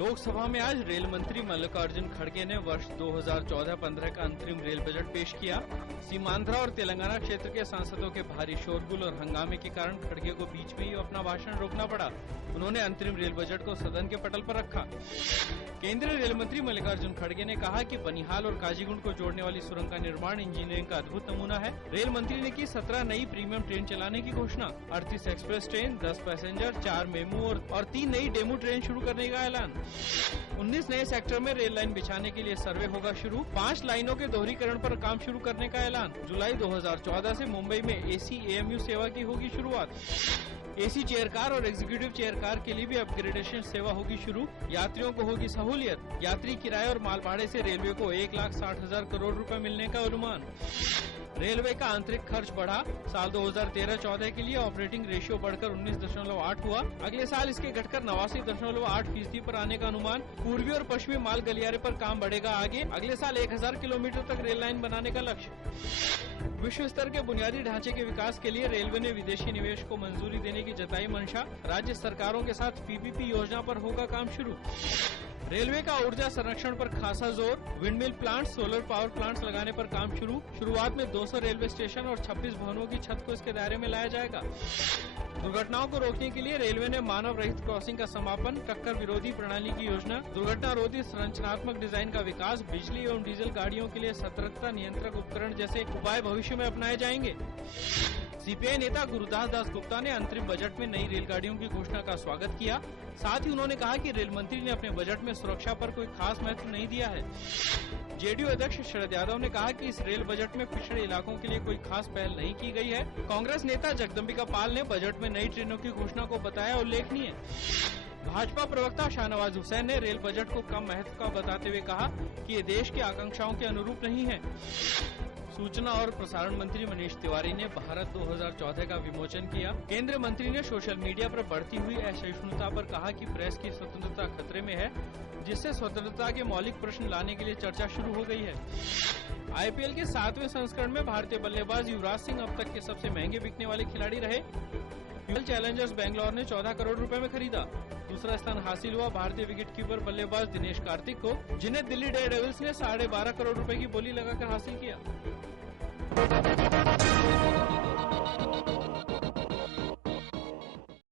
लोकसभा में आज रेल मंत्री मल्लिकार्जुन खड़गे ने वर्ष 2014-15 का अंतरिम रेल बजट पेश किया। सीमांध्र और तेलंगाना क्षेत्र के सांसदों के भारी शोरगुल और हंगामे के कारण खड़गे को बीच में ही अपना भाषण रोकना पड़ा। उन्होंने अंतरिम रेल बजट को सदन के पटल पर रखा। केंद्रीय रेल मंत्री मल्लिकार्जुन खड़गे ने कहा कि बनिहाल और काजीगुंड को जोड़ने वाली सुरंग का निर्माण इंजीनियरिंग का अद्भुत नमूना है। रेल मंत्री ने की 17 नई प्रीमियम ट्रेन चलाने की घोषणा। 38 एक्सप्रेस ट्रेन, 10 पैसेंजर, 4 मेमू और 3 नई डेमू ट्रेन शुरू करने का ऐलान। 19 नए सेक्टर में रेल लाइन बिछाने के लिए सर्वे होगा शुरू। 5 लाइनों के दोहरीकरण पर काम शुरू करने का ऐलान। जुलाई 2014 से मुंबई में AC AMU सेवा की होगी शुरुआत। AC चेयर कार और एग्जीक्यूटिव चेयर कार के लिए भी अपग्रेडेशन सेवा होगी शुरू। यात्रियों को होगी सहूलियत। यात्री किराए और माल भाड़े से रेलवे को 1,60,000 करोड़ रुपए मिलने का अनुमान। रेलवे का आंतरिक खर्च बढ़ा। साल 2013-14 के लिए ऑपरेटिंग रेशियो बढ़कर 19.8 हुआ। अगले साल इसके घटकर 89.8% पर आने का अनुमान। पूर्वी और पश्चिमी माल गलियारे पर काम बढ़ेगा आगे। अगले साल 1000 किलोमीटर तक रेल लाइन बनाने का लक्ष्य। विश्व स्तर के बुनियादी ढांचे के विकास के लिए रेलवे ने विदेशी निवेश को मंजूरी देने की जताई मंशा। राज्य सरकारों के साथ PPP योजना पर होगा काम शुरू। रेलवे का ऊर्जा संरक्षण पर खासा जोर। Windmill plant, solar power plants लगाने पर काम शुरू। शुरुआत में 200 रेलवे स्टेशन और 26 भवनों की छत को इसके दायरे में लाया जाएगा। दुर्घटनाओं को रोकने के लिए रेलवे ने मानव रहित क्रॉसिंग का समापन। टक्कर विरोधी प्रणाली की योजना। दुर्घटना रोधी संरचनात्मक डिजाइन का विकास। बिजली एवं डीजल गाड़ियों के लिए सतर्कता नियंत्रक उपकरण जैसे उपाय भविष्य में अपनाए जाएंगे। CPI नेता गुरुदास दासगुप्ता ने अंतरिम बजट में नई रेलगाड़ियों की घोषणा का स्वागत किया। साथ ही उन्होंने कहा कि रेल मंत्री ने अपने बजट में सुरक्षा पर कोई खास महत्व नहीं दिया है। JDU अध्यक्ष शरद यादव ने कहा कि इस रेल बजट में पिछड़े इलाकों के लिए कोई खास पहल नहीं की गई है। कांग्रेस नेता जगदम्बिका पाल ने बजट में नई ट्रेनों की घोषणा को बताया उल्लेखनीय। भाजपा प्रवक्ता शाहनवाज हुसैन ने रेल बजट को कम महत्व का बताते हुए कहा कि ये देश की आकांक्षाओं के अनुरूप नहीं है। सूचना और प्रसारण मंत्री मनीष तिवारी ने भारत 2014 का विमोचन किया। केंद्रीय मंत्री ने सोशल मीडिया पर बढ़ती हुई असहिष्णुता पर कहा कि प्रेस की स्वतंत्रता खतरे में है, जिससे स्वतंत्रता के मौलिक प्रश्न लाने के लिए चर्चा शुरू हो गई है। IPL के 7वें संस्करण में भारतीय बल्लेबाज युवराज सिंह अब तक के सबसे महंगे बिकने वाले खिलाड़ी रहे। रॉयल चैलेंजर्स बेंगलोर ने 14 करोड़ रुपए में खरीदा। दूसरा स्थान हासिल हुआ भारतीय विकेटकीपर बल्लेबाज दिनेश कार्तिक को, जिन्हें दिल्ली डेयरडेविल्स ने 12.5 करोड़ रुपए की बोली लगाकर हासिल किया।